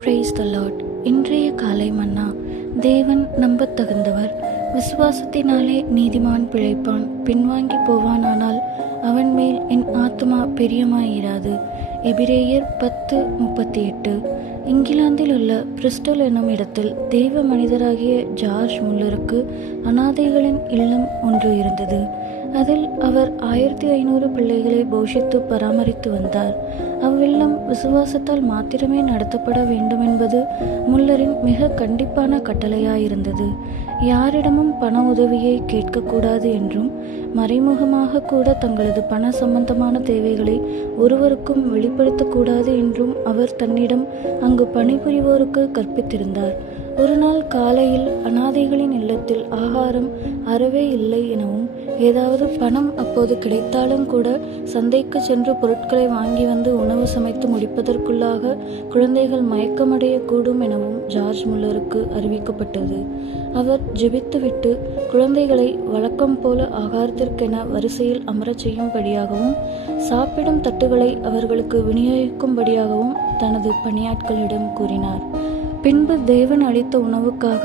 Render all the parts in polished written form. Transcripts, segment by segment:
Praise the Lord. இன்றைய காலை மன்னா. தேவன் நம்பத் தகுந்தவர். விசுவாசத்தினாலே நீதிமான் பிழைப்பான். பின்வாங்கி போவானானால் அவன் மேல் என் ஆத்துமா பிரியமாயிராது. எபிரேயர் 10:38. இங்கிலாந்தில் உள்ள பிரிஸ்டல் என்னும் இடத்தில் தெய்வ மனிதராகிய ஜார்ஜ் முல்லருக்கு அனாதைகளின் இல்லம் ஒன்று இருந்தது. அதில் அவர் 1500 பிள்ளைகளை போஷித்து பராமரித்து வந்தார். அவ்வில்லம் விசுவாசத்தால் மாத்திரமே நடத்தப்பட வேண்டுமென்பது முல்லரின் மிக கண்டிப்பான கட்டளையாயிருந்தது. யாரிடமும் பண உதவியை கேட்கக்கூடாது என்றும், மறைமுகமாக கூட தங்களது பண சம்பந்தமான தேவைகளை ஒருவருக்கும் வெளிப்படுத்தக்கூடாது என்றும் அவர் தன்னிடம் அங்கு பணிபுரிவோருக்கு கற்பித்திருந்தார். ஒரு நாள் காலையில் அனாதைகளின் இல்லத்தில் ஆகாரம் அறவே இல்லை எனவும், ஏதாவது பணம் அப்போது கிடைத்தாலும் கூட சந்தைக்கு சென்று பொருட்களை வாங்கி வந்து உணவு சமைத்து முடிப்பதற்குள்ளாக குழந்தைகள் மயக்கமடையக்கூடும் எனவும் ஜார்ஜ் முல்லருக்கு அறிவிக்கப்பட்டது. அவர் ஜெபித்துவிட்டு குழந்தைகளை வழக்கம் போல ஆகாரத்திற்கென வரிசையில் அமரச் செய்யும்படியாகவும், சாப்பிடும் தட்டுகளை அவர்களுக்கு விநியோகிக்கும்படியாகவும் தனது பணியாட்களிடம் கூறினார். பின்பு தேவன் அளித்த உணவுக்காக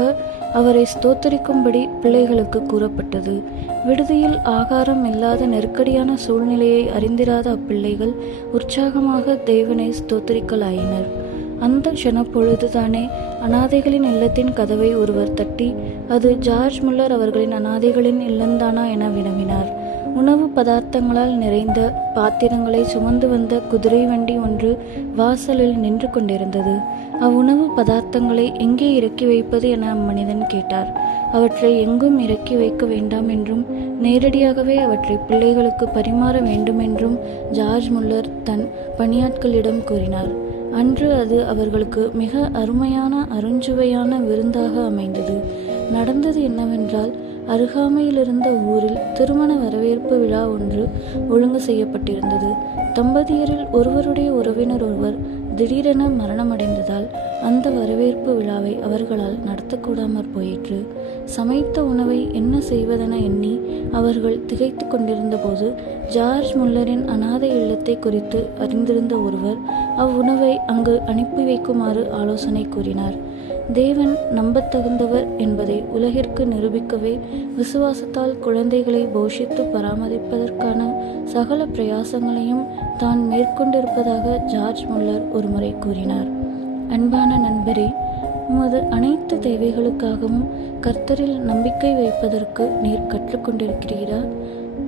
அவரை ஸ்தோத்தரிக்கும்படி பிள்ளைகளுக்கு கூறப்பட்டது. விடுதியில் ஆகாரம் இல்லாத நெருக்கடியான சூழ்நிலையை அறிந்திராத அப்பிள்ளைகள் உற்சாகமாக தேவனை ஸ்தோத்தரிக்கலாயினர். அந்த க்ஷணப்பொழுதுதானே அனாதைகளின் இல்லத்தின் கதவை ஒருவர் தட்டி, அது ஜார்ஜ் முல்லர் அவர்களின் அனாதைகளின் இல்லந்தானா என வினவினார். உணவு பதார்த்தங்களால் நிறைந்த பாத்திரங்களை சுமந்து வந்த குதிரை வண்டி ஒன்று வாசலில் நின்று கொண்டிருந்தது. அவ்வுணவு பதார்த்தங்களை எங்கே இறக்கி வைப்பது என அம்மனிதன் கேட்டார். அவற்றை எங்கும் இறக்கி வைக்க வேண்டாம் என்றும், நேரடியாகவே அவற்றை பிள்ளைகளுக்கு பரிமாற வேண்டுமென்றும் ஜார்ஜ் முல்லர் தன் பணியாட்களிடம் கூறினார். அன்று அது அவர்களுக்கு மிக அருமையான அருஞ்சுவையான விருந்தாக அமைந்தது. நடந்தது என்னவென்றால், அருகாமையிலிருந்த ஊரில் திருமண வரவேற்பு விழா ஒன்று ஒழுங்கு செய்யப்பட்டிருந்தது. தம்பதியரில் ஒருவருடைய உறவினர் ஒருவர் திடீரென மரணமடைந்ததால் அந்த வரவேற்பு விழாவை அவர்களால் நடத்தக்கூடாமற் போயிற்று. சமைத்த உணவை என்ன செய்வதென எண்ணி அவர்கள் திகைத்து கொண்டிருந்த போது, ஜார்ஜ் முல்லரின் அனாதை இல்லத்தை குறித்து அறிந்திருந்த ஒருவர் அவ்வுணவை அங்கு அனுப்பி வைக்குமாறு ஆலோசனை கூறினார். தேவன் நம்பத்தகுந்தவர் என்பதை உலகிற்கு நிரூபிக்கவே விசுவாசத்தால் குழந்தைகளை போஷித்து பராமரிப்பதற்கான சகல பிரயாசங்களையும் தான் மேற்கொண்டிருப்பதாக ஜார்ஜ் முல்லர் ஒருமுறை கூறினார். அன்பான நண்பரே, உமது அனைத்து தேவைகளுக்காகவும் கர்த்தரில் நம்பிக்கை வைப்பதற்கு நீர் கற்றுக்கொண்டிருக்கிறீரா?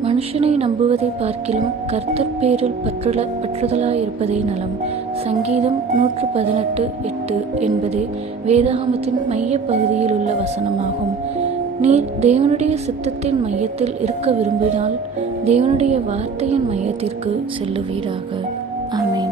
மனுஷனை நம்புவதை பார்க்கிலும் கர்த்தர் பேரில் பற்றுதலாயிருப்பதே நலம். சங்கீதம் 118:8 என்பதே வேதாகமத்தின் மைய பகுதியில் உள்ள வசனமாகும். நீர் தேவனுடைய சித்தத்தின் மையத்தில் இருக்க விரும்பினால் தேவனுடைய வார்த்தையின் மையத்திற்கு செல்லுவீராக. ஆமென்.